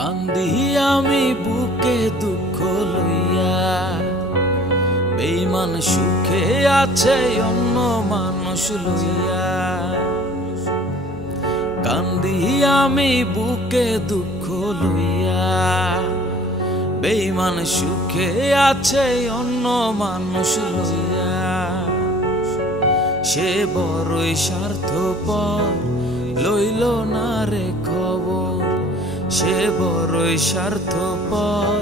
কান্দি আমি বুকে দুঃখ লইয়া, বেঈমান সুখে আছে অন্য মানুষ লইয়া। কান্দি আমি বুকে দুঃখ লইয়া, বেঈমান সুখে আছে অন্য মানুষ লইয়া। সে বড়ই স্বার্থপর, লইল না রে খবর। সে বড়ই স্বার্থপর,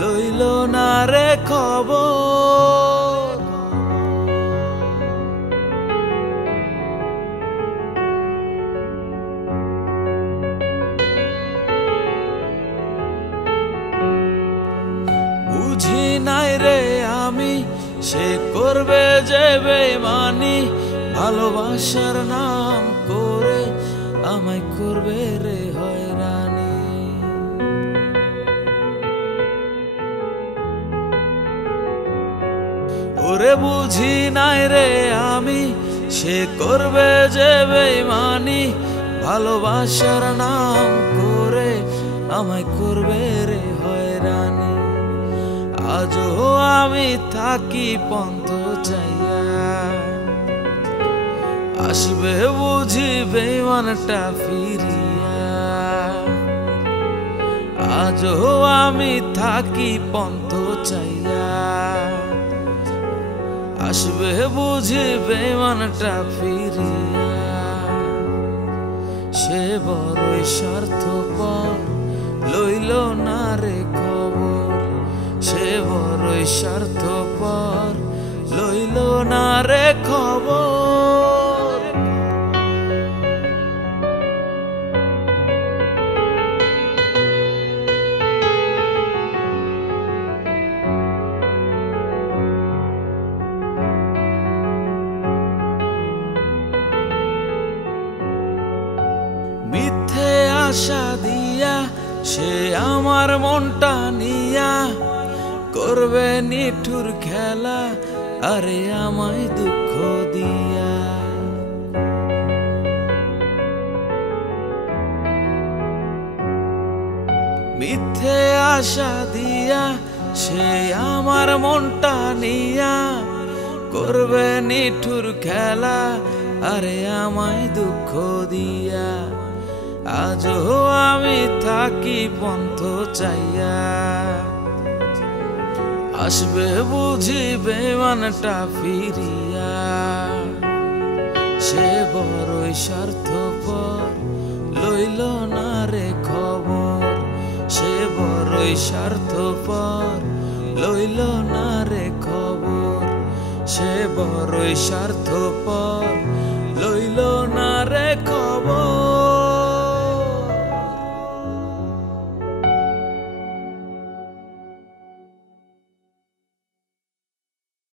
লইল না রে খবর। বুঝি নাই রে আমি, সে করবে যে বেঈমানি। ভালোবাসার নাম করে আমায় করবে রে হয়রানি। ওরে বুঝি নাই রে আমি, সে করবে যে বেঈমানি। ভালোবাসার নাম করে আমায় করবে রে হয়রানি। আজও আমি থাকি পন্থ চাইয়া, আসবে বুঝি বেঈমানটা ফিরিয়া। আজও আমি থাকি পন্থ চাইয়া, আসবে বুঝি বেঈমানটা ফিরিয়া। সে বড়ই স্বার্থপর, লইল না রে খবর। সে বড়ই স্বার্থপর, লইল না রে খবর। মিথ্যে আশা দিয়া সে আমার মনটা নিয়া, করবে নিঠুর খেলা আরে আমায় দুঃখ দিয়া। মিথ্যে আশা দিয়া সে আমার মনটা নিয়া, করবে নিঠুর খেলা আরে আমায় দুঃখ দিয়া। আজও আমি থাকি পন্থ চাইয়া, আসবে বুঝি বেঈমানটা ফিরিয়া। সে বড়ই স্বার্থপর, লইল না রে খবর। সে বড়ই স্বার্থপর, লইল না রে খবর। সে বড়ই স্বার্থপর,